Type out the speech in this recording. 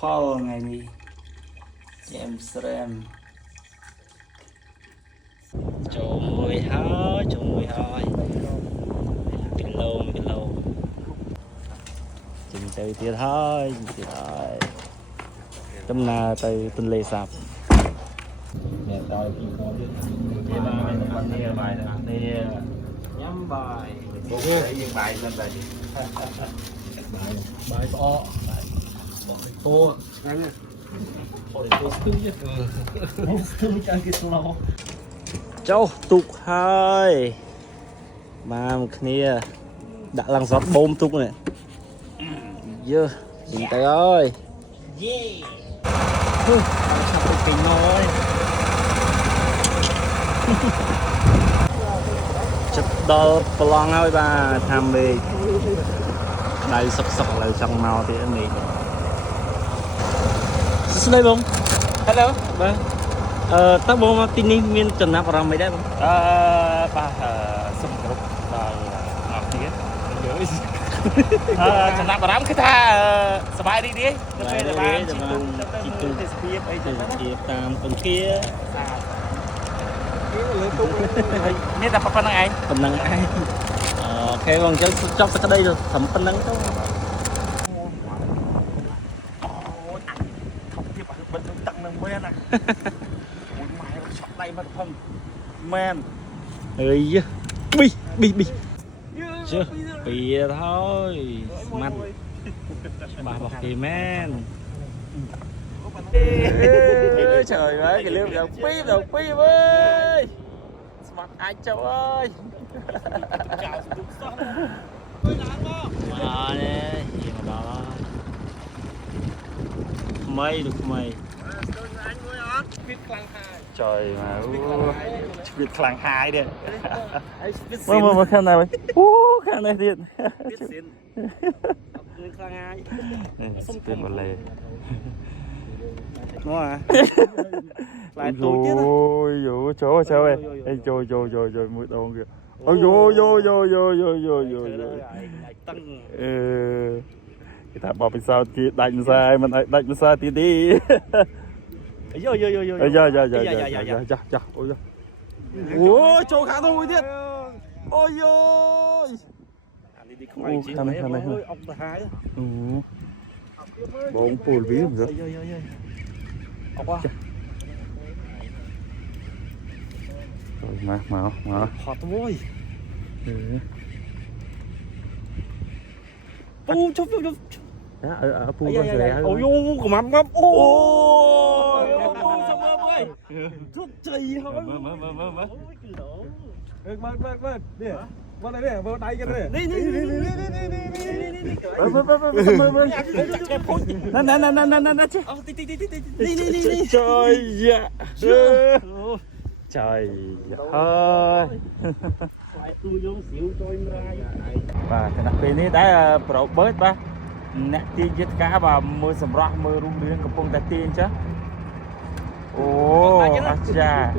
ផលថ្ងៃនេះយ៉ាំស្រែមចូលមួយហើយពីឡូចេញទៅទៀតហើយដំណើរទៅទន្លេសាបអ្នកដល់ពីកូនទៀតគេបានបាននេះបាយនេះញ៉ាំបាយអូខេយើងបាយមិនដែរបាយផ្អកបាយពោហ្នឹងអូយពោស្ទឹងទៀតស្ទឹងចាំគេស្លោចុះទុកហើយបានគ្នាដាក់ឡើងសតបូមទុកនេះយើពេញទៅហើយយេឆាប់ទៅពេញមកហើយចិត្តដល់ប្រឡងហើយបាទថាមេឃដៃសុកឥឡូវចង់មកទៀតមេឃស្ដីបង Hello បាទតើបងមកទីនេះមានចំណាប់អារម្មណ៍អីដែរបងបាទសុំគោរពដល់អ្នកគ្នាចំណាប់អារម្មណ៍គឺថាសប្បាយរីករាយនៅពេលដែលបានជីទូទេសភាពអីចឹងណាតាមពង្គាមានតែប៉ុណ្្នឹងឯងអូខេបងអញ្ចឹងចប់សក្តីទៅត្រឹមប៉ុណ្្នឹងទៅអូយថប់ទៀតបិទទឹកនឹងមែនណាមួយម៉ែឆក់ដៃមកផងមែនអើយប៊ីជើពីហើយស្មាត់ច្បាស់របស់គេមែនtrời ơi cái liêu đầu pi ơi smart ai châu ơi nè gì mà đó mây được mây trời mà biết khlang hai đi mà khăn này khăn này điện khlang hai tiền một lề đúng à lại túi chứ ôi dồi chỗ sao vậy ê rồi mũi đầu kìa ôi rồi người ta bảo vì sao chị đánh sai mình đánh sai tí đi dạ ôi chỗ khá thôiទៀតôi ôi khăn nàyបងពូលវាមិនអបមកផត់មួយពូជប់ពូមកស្រីអូយកំាំអូយចាំមើលអើយជប់ជ័យហើយមើលមើលនេះមកនេះមើលដៃគេនេះមើលចាក់គេពុជណាចេះអូទីនេះtrời dạ trời ơi lại tôi vô xỉu tôi ra và cái đặc biệt này đã pro bớt ba nè tiên giết cá và mưa sầm rọ mưa rung riêng cầm phong ta tiên chứ ô acha